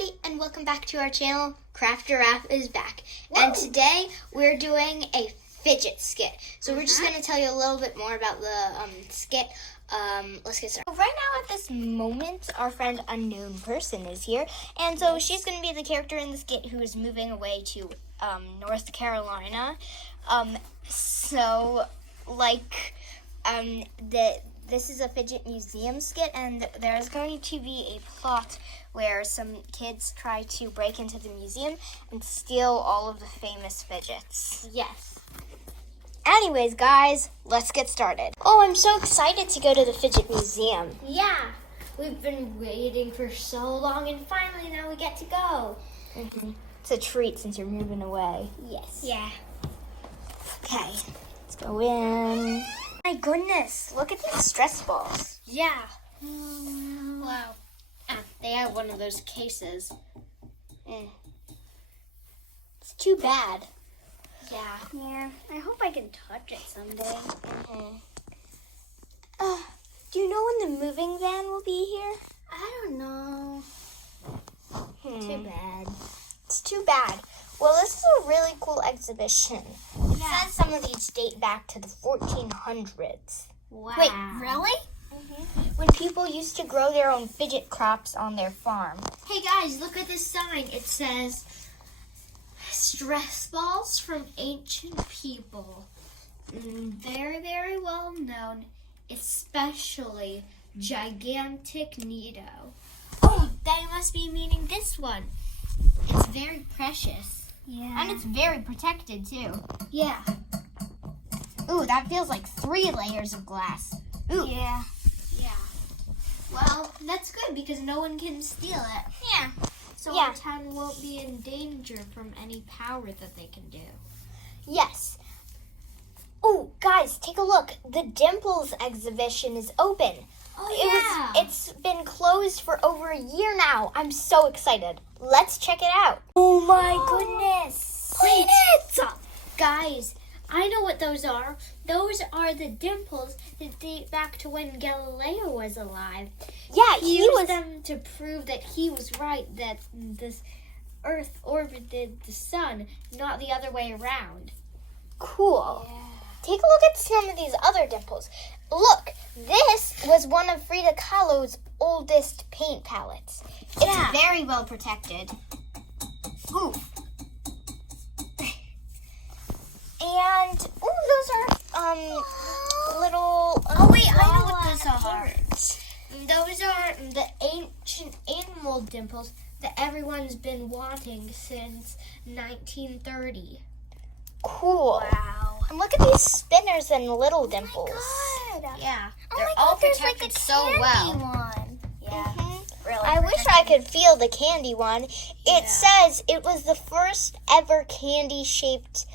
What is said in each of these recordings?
everybody, and welcome back to our channel. Giraffe is back. Whoa. And today we're doing a fidget skit. So we're just going to tell you a little bit more about the skit. Let's get started. So right now at this moment, our friend Unknown Person is here. And so she's going to be the character in the skit who is moving away to North Carolina. This is a Fidget Museum skit, and there's going to be a plot where some kids try to break into the museum and steal all of the famous fidgets. Yes. Anyways, guys, let's get started. Oh, I'm so excited to go to the Fidget Museum. Yeah. We've been waiting for so long, and finally now we get to go. Mm-hmm. It's a treat since you're moving away. Yes. Yeah. Okay, let's go in. My goodness, look at these stress balls. Yeah. Wow. They have one of those cases. It's too bad. Yeah. I hope I can touch it someday. Do you know when the moving van will be here? I don't know. Too bad. It's too bad. Well, this is a really cool exhibition. It says some of these date back to the 1400s. Wow. Wait, really? When people used to grow their own fidget crops on their farm. Hey guys, look at this sign. It says, stress balls from ancient people. Very, very well known, especially gigantic Nido. Oh, that must be meaning this one. It's very precious. Yeah. And it's very protected too. Yeah. Ooh, that feels like 3 layers of glass. Ooh. Yeah. Well, that's good because no one can steal it. Yeah. So our town won't be in danger from any power that they can do. Yes. Oh, guys, take a look. The Dimples exhibition is open. Oh, It's been closed for over a year now. I'm so excited. Let's check it out. Oh my goodness. Planets! Guys, I know what those are. Those are the dimples that date back to when Galileo was alive. Yeah, He used them to prove that he was right, that this Earth orbited the sun, not the other way around. Cool. Yeah. Take a look at some of these other dimples. Look, this was one of Frida Kahlo's oldest paint palettes. It's very well protected. Ooh. And, those are, little... I know what those are. Those are the ancient animal dimples that everyone's been wanting since 1930. Cool. Wow. And look at these spinners and little dimples. Oh my God. Yeah. Oh They're my all God, there's protected like a so candy well. one. Yeah. Really I wish I could feel the candy one. It says it was the first ever candy-shaped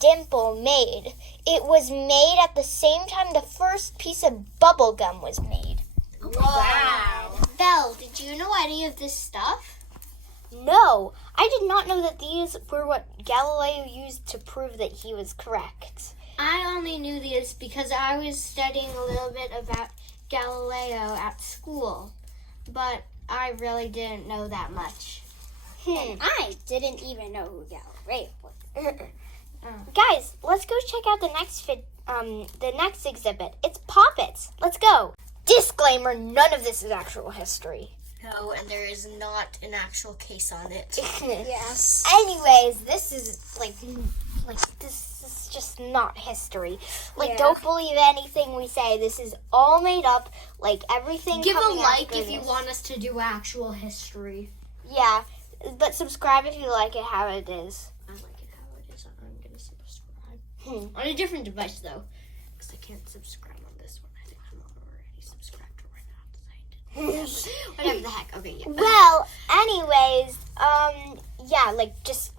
dimple made. It was made at the same time the first piece of bubble gum was made. Wow. Belle, did you know any of this stuff? No, I did not know that these were what Galileo used to prove that he was correct. I only knew this because I was studying a little bit about Galileo at school, but I really didn't know that much. And I didn't even know who Galileo was. Guys, let's go check out the next exhibit. It's Poppets. Let's go. Disclaimer, none of this is actual history. No, and there is not an actual case on it. Yes. Anyways, this is this is just not history. Don't believe anything we say. This is all made up. Everything. Give a coming like after if you this. want us to do actual history. Yeah, but subscribe if you like it how it is. I like it how it is. I'm gonna subscribe on a different device though, because I can't subscribe on this one. I think I'm already subscribed to right now. Whatever the heck. Okay. Yeah. Well, anyways,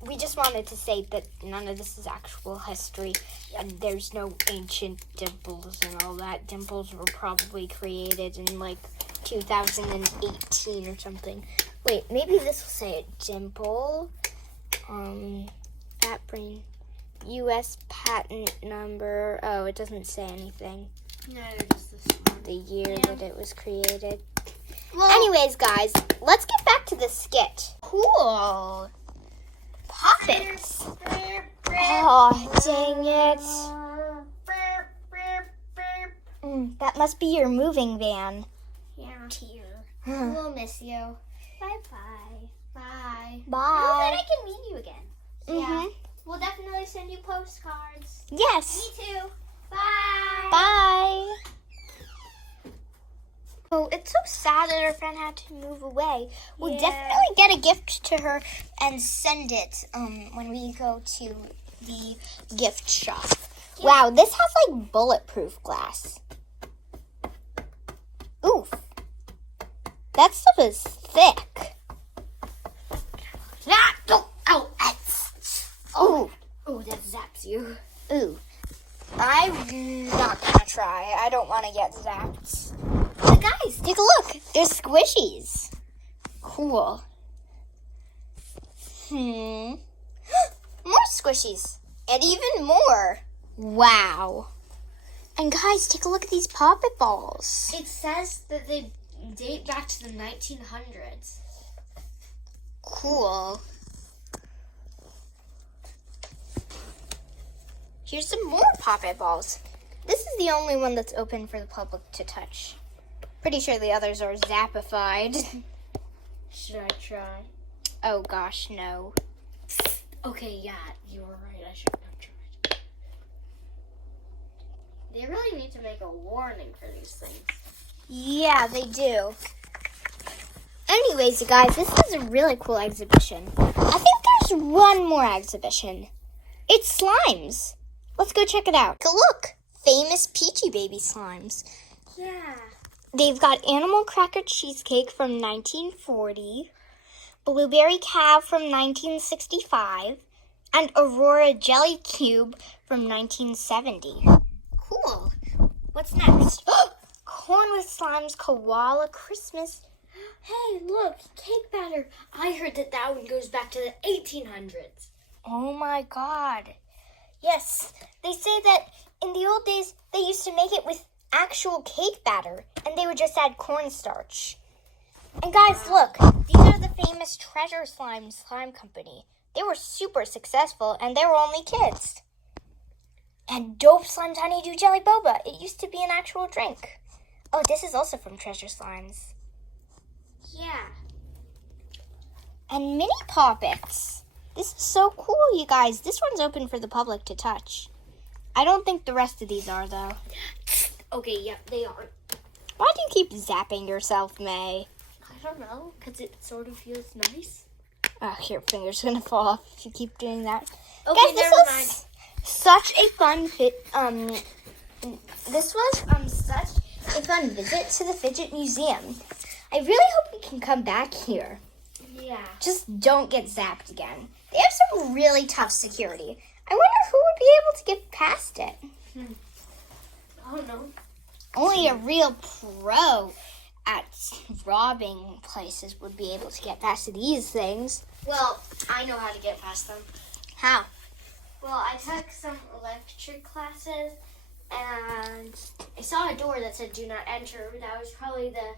we just wanted to say that none of this is actual history, and there's no ancient dimples and all that. Dimples were probably created in 2018 or something. Wait, maybe this will say it. Dimple, Fat Brain, U.S. patent number. Oh, it doesn't say anything. Neither does this one. The year that it was created. Well, Anyways, guys, let's get back to the skit. cool. Poppets. Oh, dang it. That must be your moving van. Yeah. Tear. We'll miss you. Bye-bye. Bye. Bye. I hope that I can meet you again. Mm-hmm. Yeah. We'll definitely send you postcards. Yes. Me too. Bye. Bye. Oh, it's so sad that our friend had to move away. We'll definitely get a gift to her and send it when we go to the gift shop. Yeah. Wow, this has like bulletproof glass. Oof. That stuff is thick. Oh, that zaps you. Ooh. I'm not gonna try. I don't want to get zapped. But guys, take a look. There's squishies. Cool. More squishies. And even more. Wow. And guys, take a look at these poppet balls. It says that they date back to the 1900s. Cool. Here's some more poppet balls. This is the only one that's open for the public to touch. Pretty sure the others are zappified. Should I try? Oh gosh, no. Okay, yeah, you were right. I should have tried. They really need to make a warning for these things. Yeah, they do. Anyways, guys, this is a really cool exhibition. I think there's one more exhibition. It's slimes. Let's go check it out. Look, famous Peachy Baby slimes. Yeah. They've got Animal Cracker Cheesecake from 1940, Blueberry Cow from 1965, and Aurora Jelly Cube from 1970. Cool. What's next? Corn with Slimes Koala Christmas. Hey, look, cake batter. I heard that one goes back to the 1800s. Oh my god. Yes, they say that in the old days, they used to make it with actual cake batter, and they would just add cornstarch. And guys, look, these are the famous Treasure Slime Company. They were super successful, and they were only kids. And Dope Slimes Honeydew Jelly Boba. It used to be an actual drink. Oh, this is also from Treasure Slimes. Yeah. And mini poppets. This is so cool, you guys. This one's open for the public to touch. I don't think the rest of these are, though. Okay, yeah, they are. Why do you keep zapping yourself, May? I don't know, because it sort of feels nice. Oh, your finger's gonna fall off if you keep doing that. Okay, guys, never mind. Such a fun this was such a fun visit to the Fidget Museum. I really hope we can come back here. Yeah. Just don't get zapped again. They have some really tough security. I wonder who would be able to get past it. I don't know. Only a real pro at robbing places would be able to get past these things. Well, I know how to get past them. How? Well, I took some electric classes, and I saw a door that said "Do not enter." That was probably the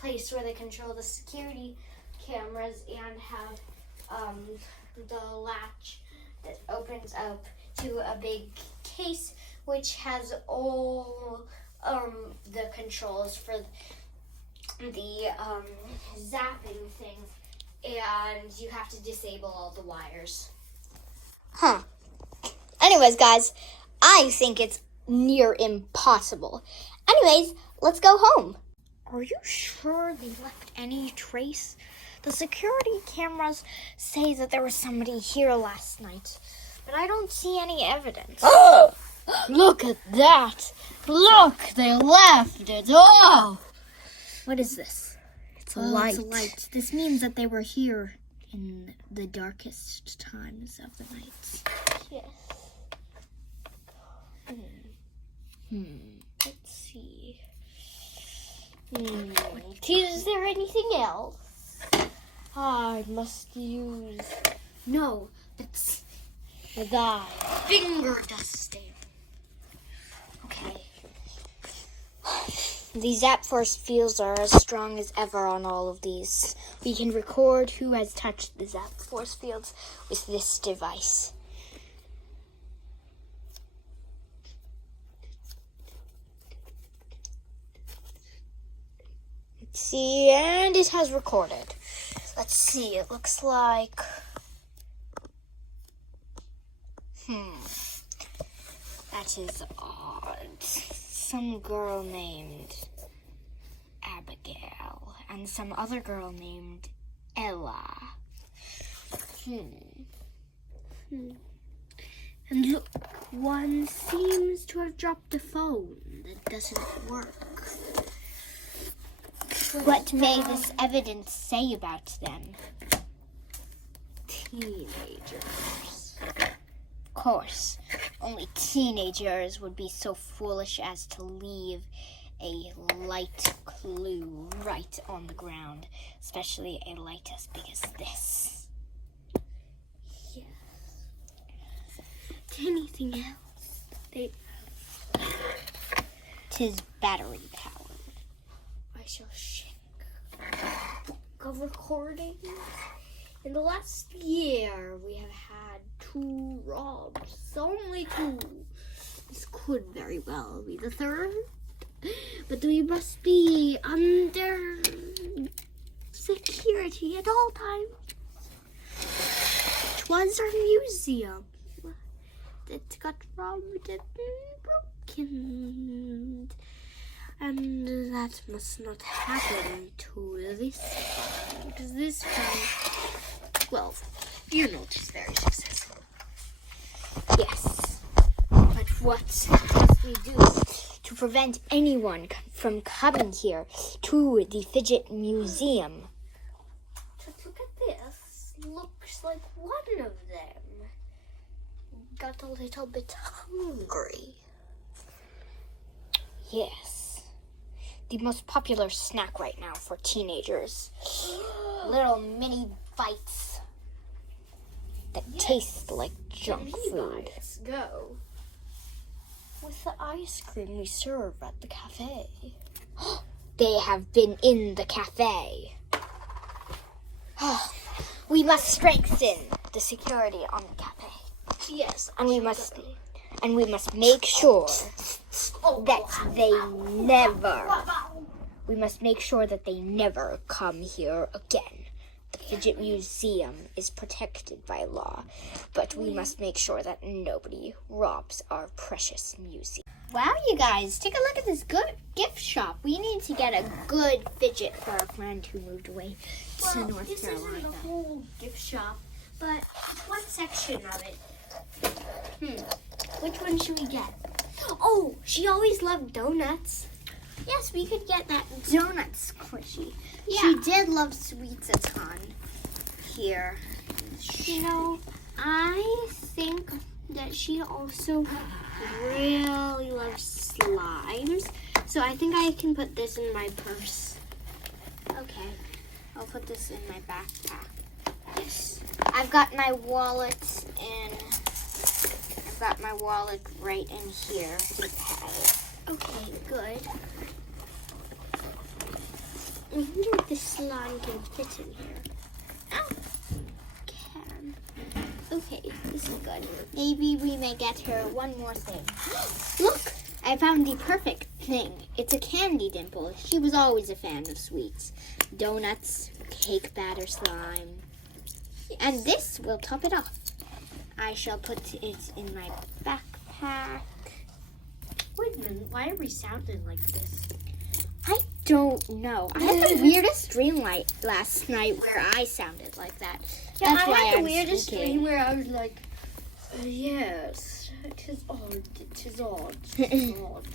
place where they control the security cameras and have the latch that opens up to a big case, which has all the controls for the zapping thing, and you have to disable all the wires. Huh. Anyways, guys, I think it's near impossible. Anyways, let's go home. Are you sure they left any trace? The security cameras say that there was somebody here last night, but I don't see any evidence. Oh! Look at that! Look, they left it. Oh! What is this? It's a light. It's a light. This means that they were here in the darkest times of the night. Yes. Let's see. Is there anything else? I must use No, it's the finger dusting. Okay. The Zap Force fields are as strong as ever on all of these. We can record who has touched the Zap Force fields with this device. Let's see, and it has recorded. Let's see, it looks like... That is odd. Some girl named Abigail and some other girl named Ella. And look, one seems to have dropped a phone that doesn't work. What may this evidence say about them? Teenagers. Of course, only teenagers would be so foolish as to leave a light clue right on the ground, especially a light as big as this. Yes. Anything else? Tis battery powered. I shall check. Book of recordings. In the last year, we have had 2 robs. Only 2. This could very well be the 3rd. But we must be under security at all times. It was our museum that got robbed and broken. And that must not happen to this one. Because this one, well, you know, it's very successful. Yes. But what must we do to prevent anyone from coming here to the Fidget Museum? Just look at this. Looks like one of them got a little bit hungry. Yes. The most popular snack right now for teenagers. Little mini bites that taste like junk food. Let's go. With the ice cream we serve at the cafe. They have been in the cafe. We must strengthen the security on the cafe. Yes, And we must make sure that they never come here again. The Fidget Museum is protected by law, but we must make sure that nobody robs our precious museum. Wow, you guys, take a look at this good gift shop. We need to get a good fidget for our friend who moved away to North this Carolina. isn't the whole gift shop, but one section of it. Which one should we get? Oh, she always loved donuts. Yes, we could get that donut squishy. Yeah. She did love sweets a ton. Here. You know, I think that she also really loves slimes. So I think I can put this in my purse. Okay. I'll put this in my backpack. Yes. I've got my wallet right in here. Okay, good. I wonder if the slime can fit in here. Oh, can. Okay, this is good. Maybe we may get her one more thing. Look, I found the perfect thing. It's a candy dimple. She was always a fan of sweets. Donuts, cake batter slime. And this will top it off. I shall put it in my backpack. Wait a minute, why are we sounding like this? I don't know. I had the weirdest dream last night where I sounded like that. Yeah, That's I why had the I'm weirdest speaking. dream where I was like, yes, it is odd, it is odd, it is odd.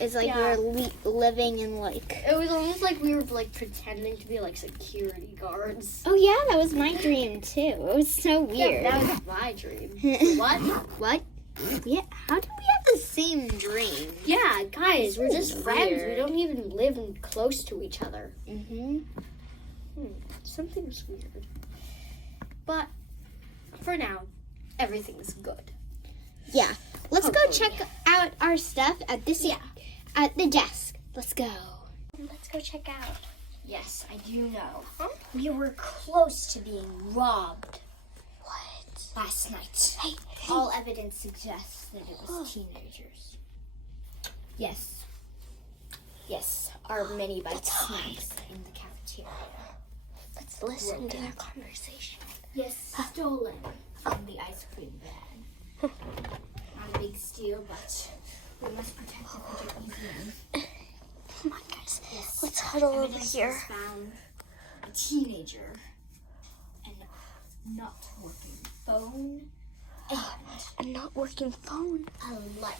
It's like Yeah. we're living in like... It was almost like we were like pretending to be like security guards. Oh yeah, that was my dream too. It was so weird. Yeah, that was my dream. What? What? Yeah, how did we have the same dream? Yeah, guys, we're just friends. Weird. We don't even live close to each other. Mm-hmm. Something's weird. But for now, everything's good. Yeah. Let's go Hopefully. check out our stuff at this at the desk. Let's go. Let's go check out. Yes, I do know. Huh? We were close to being robbed. What? Last night. Hey. All evidence suggests that it was teenagers. Yes. Yes, our mini bike snacks in the cafeteria. Let's listen to their conversation. Yes, stolen from the ice cream van. Not a big steal, but we must protect the Fidget Museum. Come on, guys. Yes. Let's huddle over Evidence here. was found a teenager and not working phone and A not working phone. a light.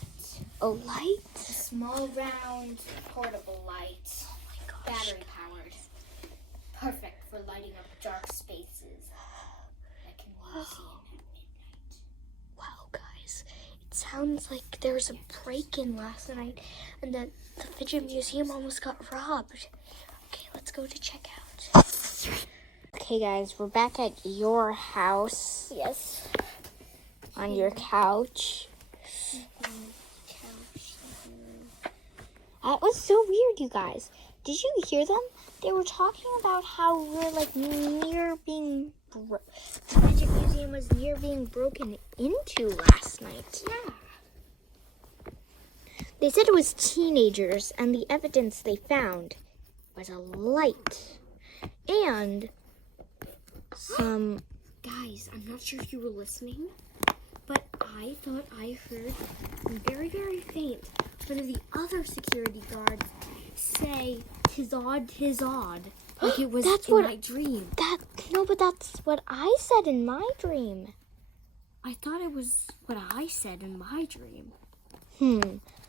A light? A small, round, portable light. Oh my gosh. Battery powered. Perfect for lighting up dark spaces that can be seen at midnight. Wow, guys. It sounds like there was a break-in last night and that the Fidget Museum almost got robbed. Okay, let's go to check out. Okay, guys, we're back at your house. Yes. On your couch. That was so weird, you guys. Did you hear them? They were talking about how we're like near being the Fidget Museum was near being broken into last night. Yeah. They said it was teenagers, and the evidence they found was a light and some. Guys, I'm not sure if you were listening, but I thought I heard very, very faint one of the other security guards say, "'Tis odd, 'tis odd." Like it was That's in what- my dream. But that's what I said in my dream. I thought it was what I said in my dream.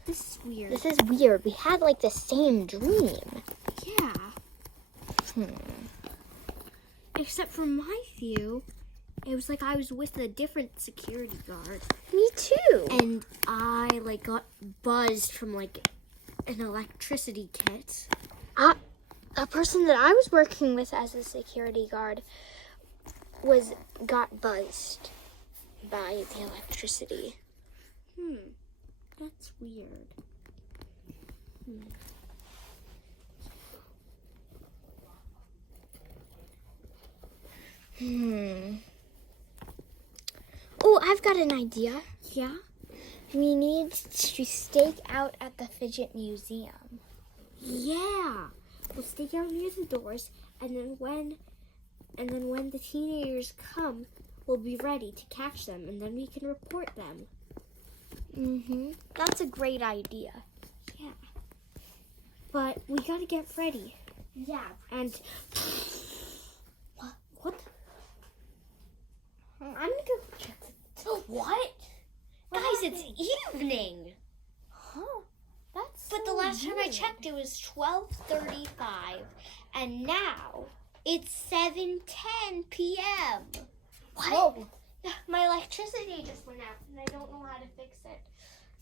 This is weird. This is weird. We had like the same dream. Yeah. Except from my view, it was like I was with a different security guard. Me too. And I like got buzzed from like an electricity kit. A person that I was working with as a security guard got buzzed by the electricity. That's weird. Oh, I've got an idea. Yeah? We need to stake out at the Fidget Museum. Yeah. We'll stake out near the doors, and then when the teenagers come, we'll be ready to catch them, and then we can report them. That's a great idea. Yeah. But we gotta get ready. Yeah. And what? I'm gonna go check. What? Guys, it's evening. Huh? That's But the last time I checked, it was 12:35, and now it's 7:10 p.m. What? Whoa. My electricity just went out, and I don't know how to fix it.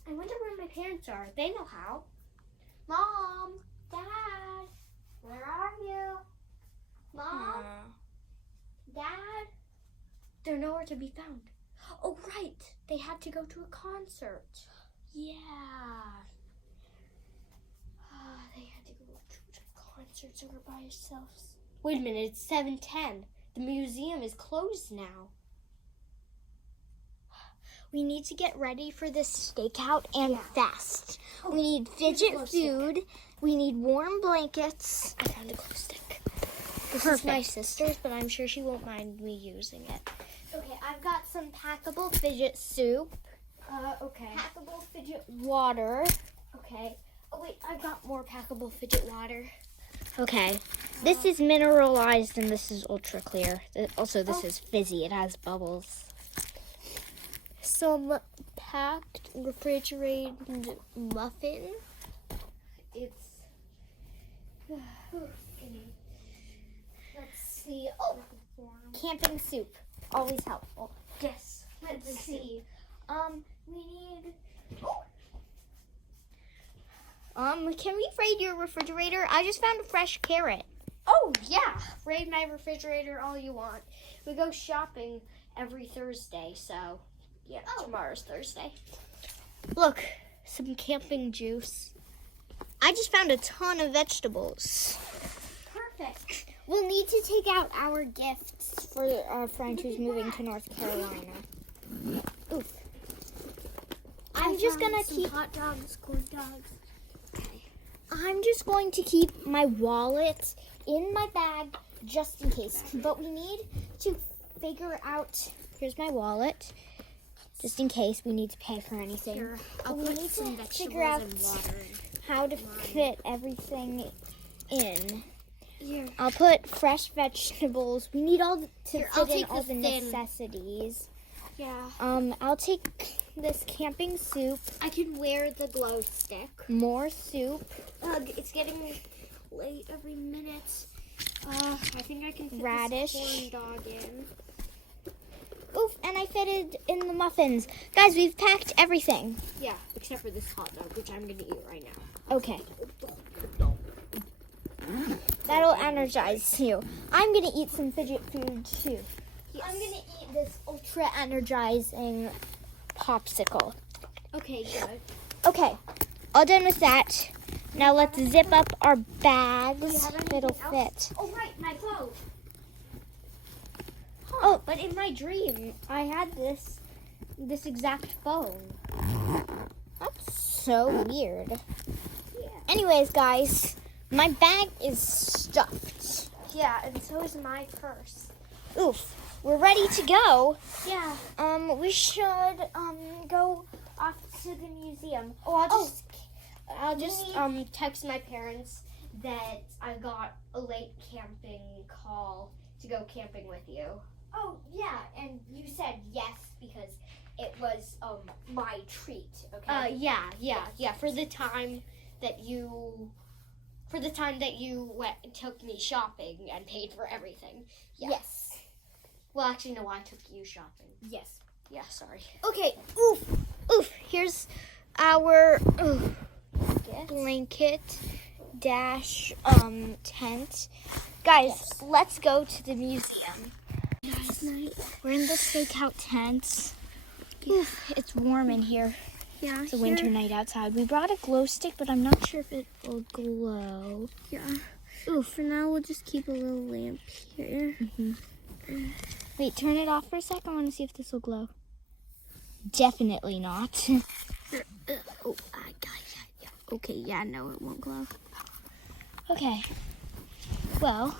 I wonder where my parents are. They know how. Mom, Dad, where are you? Mom, Dad? They're nowhere to be found. Oh, right. They had to go to a concert. Yeah. They had to go to concerts over by themselves. Wait a minute, it's 7:10. The museum is closed now. We need to get ready for this stakeout and fast. Oh, We need here's a glow fidget stick. food. We need warm blankets. I found a glow stick. This Perfect. is my sister's, but I'm sure she won't mind me using it. Okay, I've got some packable fidget soup. Okay. Packable fidget water. Okay. Oh, wait, I've got more packable fidget water. Okay. This is mineralized and this is ultra clear. Also, this is fizzy. It has bubbles. Some packed refrigerated muffin. It's. Let's see. Oh, Camping soup. Always helpful. yes. Let's see. We need. Can we raid your refrigerator? I just found a fresh carrot. Oh, yeah. Raid my refrigerator all you want. We go shopping every Thursday, so. Yeah, tomorrow's Thursday. Look, some camping juice. I just found a ton of vegetables. Perfect. We'll need to take out our gifts for our friend who's moving to North Carolina. Oof. I'm just gonna keep hot dogs, corn dogs. I'm just going to keep my wallet in my bag just in case. But we need to figure out. Here's my wallet, just in case we need to pay for anything. Here, I'll we put need some to vegetables figure out and water how to fit everything in. Here. I'll put fresh vegetables. We need all to Here, I'll fit in take all the the thin. necessities. Yeah. I'll take this camping soup. I can wear the glow stick. More soup. It's getting late every minute. I think I can fit Radish. this corn dog in. Oof, and I fitted in the muffins. Guys, we've packed everything. Yeah, except for this hot dog, which I'm gonna eat right now. Okay. That'll energize you. I'm gonna eat some fidget food too. Yes. I'm gonna eat this ultra energizing popsicle. Okay, good. Okay, all done with that. Now let's zip up our bags. Do you have anything It'll else? fit. Oh, right, my phone. Oh, but in my dream, I had this exact phone. That's so weird. Yeah. Anyways, guys, my bag is stuffed. Yeah, and so is my purse. Oof, we're ready to go. Yeah. We should go off to the museum. I'll just text my parents that I got a late camping call to go camping with you. Oh yeah, and you said yes because it was my treat. Okay. Yeah. For the time that you took me shopping and paid for everything. Yeah. Yes. Well, actually, no, I took you shopping. Yes. Yeah, sorry. Okay. Oof. Here's our blanket dash tent. Guys, let's go to the museum. We're in the stakeout tent. Oof, it's warm in here. Yeah. It's a winter night outside. We brought a glow stick, but I'm not sure if it will glow. Yeah. Ooh, for now, we'll just keep a little lamp here. Wait, turn it off for a sec. I want to see if this will glow. Definitely not. Okay, yeah, no, it won't glow. Okay. Well,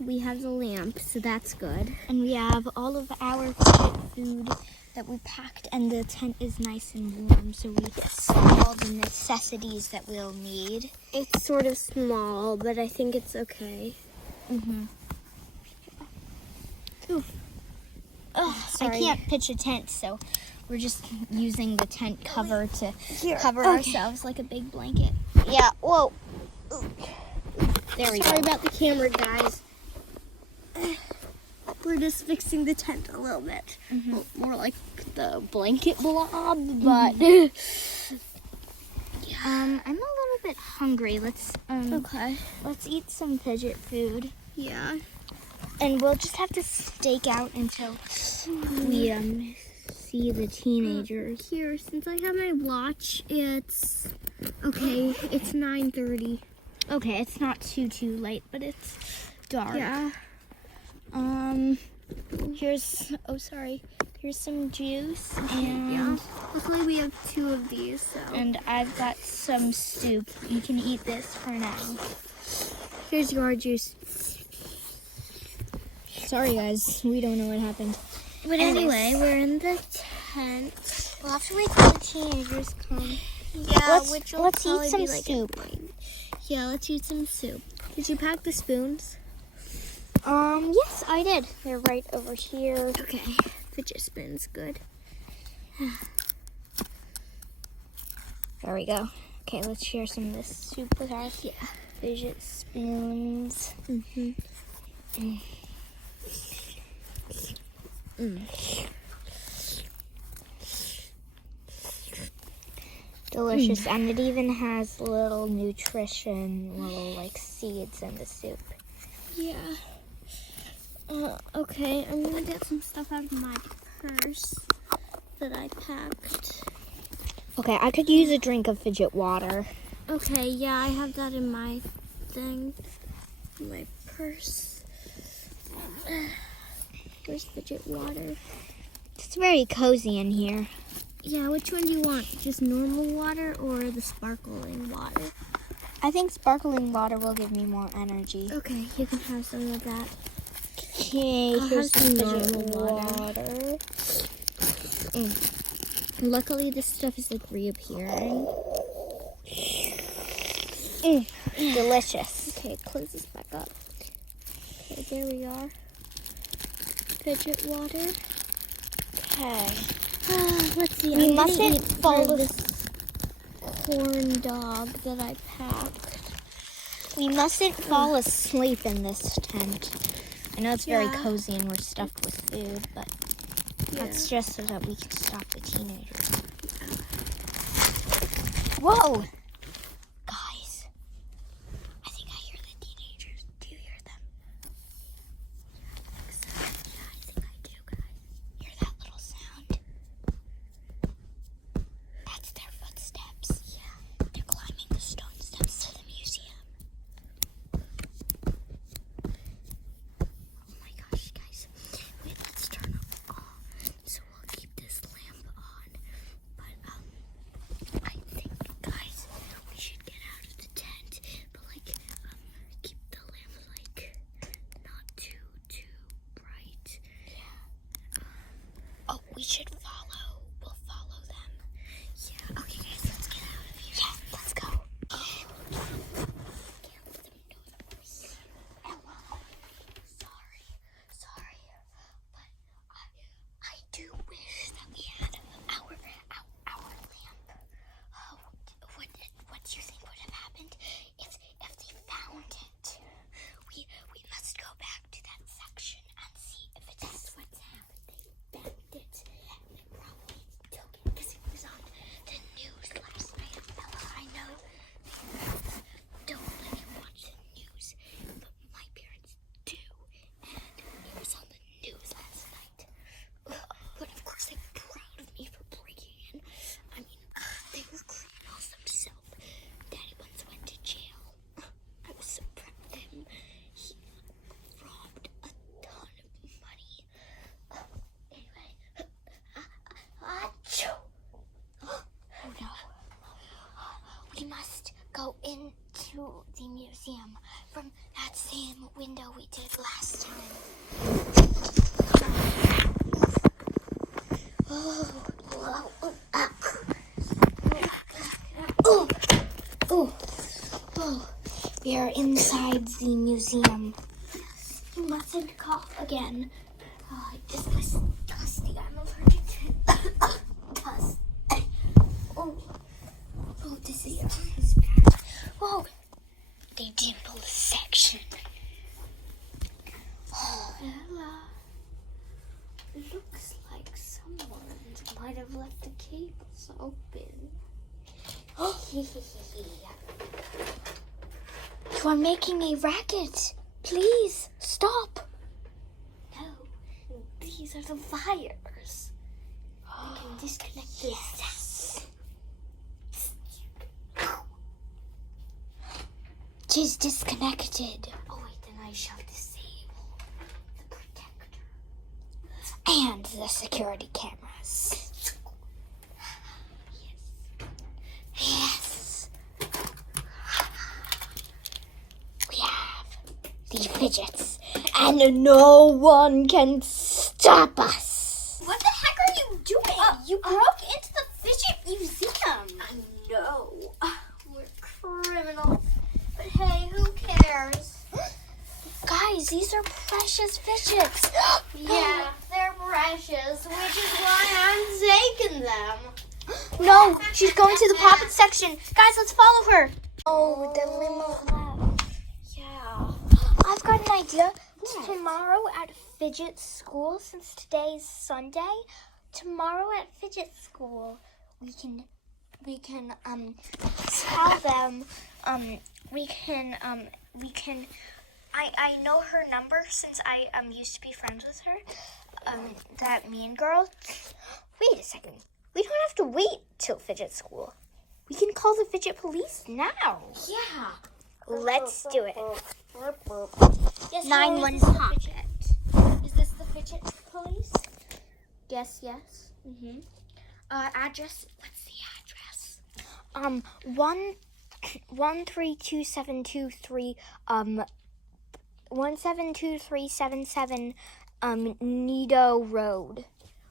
We have the lamp, so that's good. and we have all of our fidget food that we packed, and the tent is nice and warm, so we have all the necessities that we'll need. It's sort of small, but I think it's okay. I Sorry. can't pitch a tent, so we're just using the tent cover to cover okay. ourselves like a big blanket. Yeah, whoa. There we Sorry go. about the camera, guys. We're just fixing the tent a little bit. Well, more like the blanket blob, but... I'm a little bit hungry. Let's Okay. let's eat some fidget food. Yeah. And we'll just have to stake out until we see the teenagers. Here, since I have my watch, it's... Okay, it's 9:30. Okay, it's not too late, but it's dark. Yeah. Here's some juice and Yeah. Luckily, we have 2 of these, so... and I've got some soup. You can eat this for now. Here's your juice. Sorry guys, we don't know what happened. But anyway, we're in the tent. We'll have to wait till the teenagers come. Yeah, Let's eat some soup. Yeah, let's eat some soup. Did you pack the spoons? Yes, I did. They're right over here. Okay. Fidget spoons, good. There we go. Okay, let's share some of this soup with our fidget spoons. Delicious, and it even has little little like seeds in the soup. Yeah. Okay, I'm gonna get some stuff out of my purse that I packed. Okay, I could use a drink of fidget water. Okay, yeah, I have that in my thing. My purse. Where's fidget water? It's very cozy in here. Yeah, which one do you want? Just normal water or the sparkling water? I think sparkling water will give me more energy. Okay, you can have some of that. Okay, I'll here's have some the fidget normal water. Luckily, this stuff is like reappearing. Delicious. Okay, close this back up. Okay, there we are. Fidget water. Okay. Let's see. We I'm gonna mustn't eat fall this corn dog that I packed. We mustn't fall asleep in this tent. I know it's very Yeah. cozy and we're stuffed with food, but that's just so that we can stop the teenagers. Whoa! Guys, I think I hear the teenagers. Do you hear them? Yeah, I think I do, guys. Hear that little sound? That's their footsteps. Yeah. They're climbing the stone steps to the museum. Oh my gosh, guys. Wait, let's turn off. So we'll keep this lamp on. But, I think, guys, we should get out of the tent. But, keep the lamp, not too bright. Yeah. Oh, we should follow. We'll follow them. Yeah. Okay, guys, let's get out of here. Yeah, let's go. Can't let them know that we're here. Sorry, but I do wish that we had our lamp. What do you think would have happened if they found it? We must go back to that section and see if it is what's happened. They bent it and they probably took it because it was on the news last night. Ella, I know parents don't really watch the news, but my parents do, and it was on the news last night. But of course they were proud of me for breaking in. I mean, they were criminals themselves. Daddy once went to jail. I was so proud of him. He robbed a ton of money. Anyway. Achoo! Oh no. We must go into the museum from that same window we did last time. We are inside the museum. You mustn't cough again. This place is dusty. I'm allergic to dust. Oh, this is bad. Whoa, the dimple section. Ella, looks like someone might have left the cables open. You are making a racket. Please stop. No, these are the wires. We can disconnect this. Yes. It is disconnected. Oh wait, then I shall disable the protector. And the security cameras. Yes. We have the fidgets, and no one can stop us. What the heck are you doing? You broke into the Fidget Museum. I know. We're criminals. But hey, who cares? Guys, these are precious fidgets. Yeah, they're precious, which is why I'm taking them. No, she's going to the puppet section. Guys, let's follow her. Oh, the limo left. Yeah. I've got an idea. Tomorrow at Fidget School, since today's Sunday, tomorrow at Fidget School, we can tell them, I know her number since I used to be friends with her, that mean girl. Wait a second. We don't have to wait till Fidget School. We can call the fidget police now. Yeah. Let's do it. Yes, 911 hello, pocket. Is this the fidget police? Yes, yes. Address. What's the address? 13273 172377 Nido Road.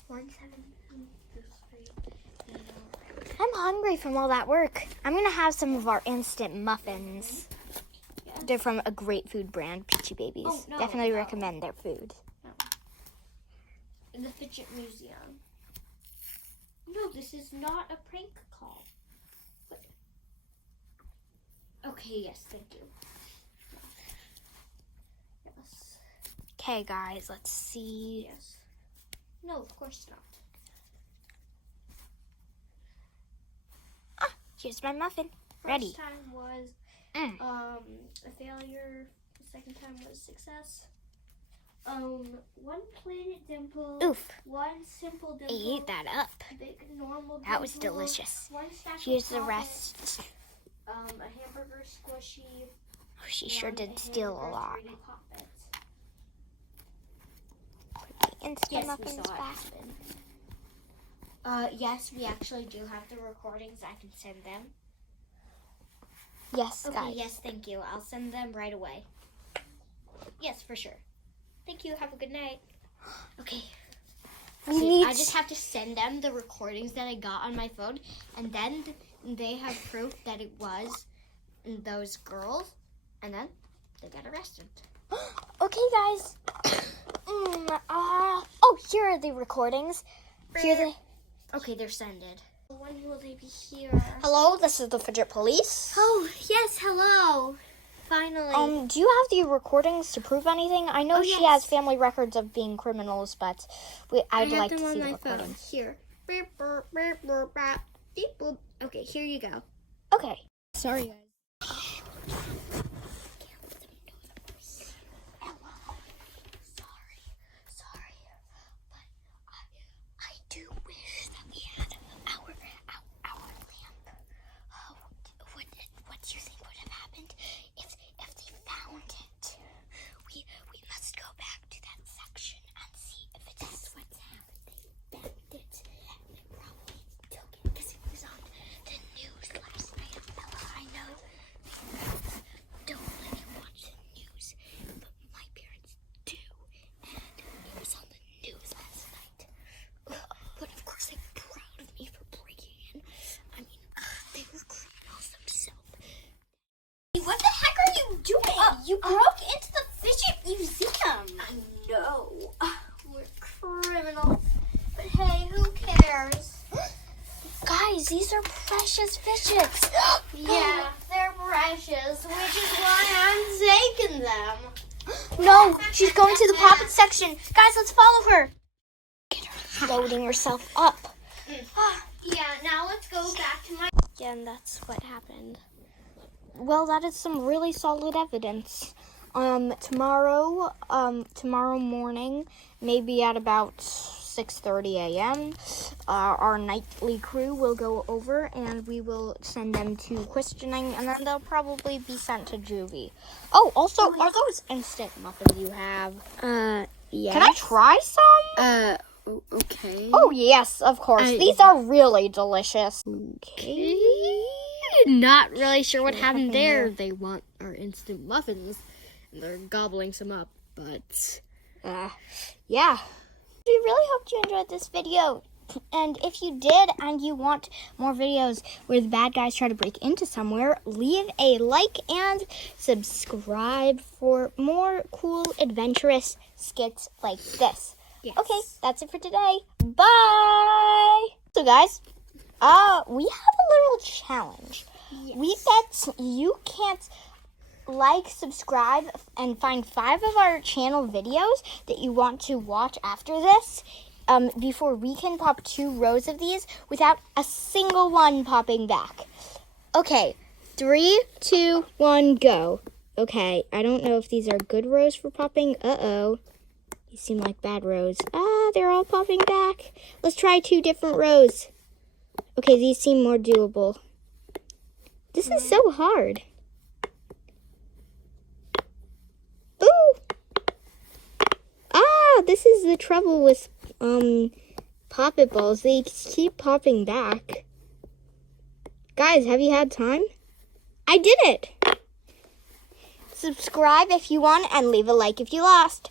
1723. I'm hungry from all that work. I'm gonna have some of our instant muffins. Yeah. They're from a great food brand, Peachy Babies. Oh, no, Definitely no. recommend their food. In the Fidget Museum. No, this is not a prank call. What? Okay, yes, thank you. Yes. Okay, guys, let's see. Yes. No, of course not. Here's my muffin. First Ready. time was a failure. The second time was success. One planet dimple. Oof. One simple dimple. I ate that up. Big normal dimple. That was delicious. One stack Here's of the poppets, rest. A hamburger squishy. Oh, she sure and did steal a hamburger lot. 3D poppets. Instant Yes, we muffins saw it back. happen. Yes, we actually do have the recordings. I can send them. Yes, Okay, guys. yes, thank you. I'll send them right away. Yes, for sure. Thank you. Have a good night. Okay. We See, need I just have to send them the recordings that I got on my phone, and then they have proof that it was those girls, and then they got arrested. Okay, guys. Oh, here are the recordings. Here they. Okay, they're sended. When will they be here? Hello, this is the Fidget Police. Oh, yes, hello. Finally. Do you have the recordings to prove anything? I know Oh, she yes. has family records of being criminals, but I'd like to see the recordings. Here. Beep, boop, beep, boop, bop, beep, boop. Okay, here you go. Okay. Sorry, guys. Sorry, but I do wish that we had our lamp. What do you think would have happened if they found it? We must go back to that section and see if it is what's happened. They found it. They probably took it because it was on the news last night. I know parents don't really watch the news, but my parents do, and it was on the news last night. But of course, they're proud of me for breaking in. I mean, they were criminals themselves. What the heck are you doing? You broke into the Fidget Museum. I know. We're criminals. But hey, who cares? Guys, these are precious fidgets. Yeah, they're precious, which is why I'm taking them. No, she's going to the poppet section. Guys, let's follow her. Get her loading herself up. Yeah, now let's go back to my... Yeah, and that's what happened. Well, that is some really solid evidence. Tomorrow morning, maybe at about 6:30 a.m., our nightly crew will go over and we will send them to questioning, and then they'll probably be sent to juvie. Oh, also, are those instant muffins you have? Yeah. Can I try some? Okay. Oh, yes, of course. These are really delicious. Okay. Not really sure what happened there. They want our instant muffins, and they're gobbling some up, but... Yeah. We really hope you enjoyed this video. And if you did and you want more videos where the bad guys try to break into somewhere, leave a like and subscribe for more cool, adventurous skits like this. Yes. Okay, that's it for today. Bye! So guys, we have a little challenge. Yes. We bet you can't like, subscribe, and find 5 of our channel videos that you want to watch after this before we can pop 2 rows of these without a single one popping back. Okay, 3, 2, 1, go. Okay, I don't know if these are good rows for popping. Uh-oh. These seem like bad rows. They're all popping back. Let's try 2 different rows. Okay, these seem more doable. This is so hard. Ooh! Ah, this is the trouble with Pop-It balls. They keep popping back. Guys, have you had time? I did it! Subscribe if you won and leave a like if you lost.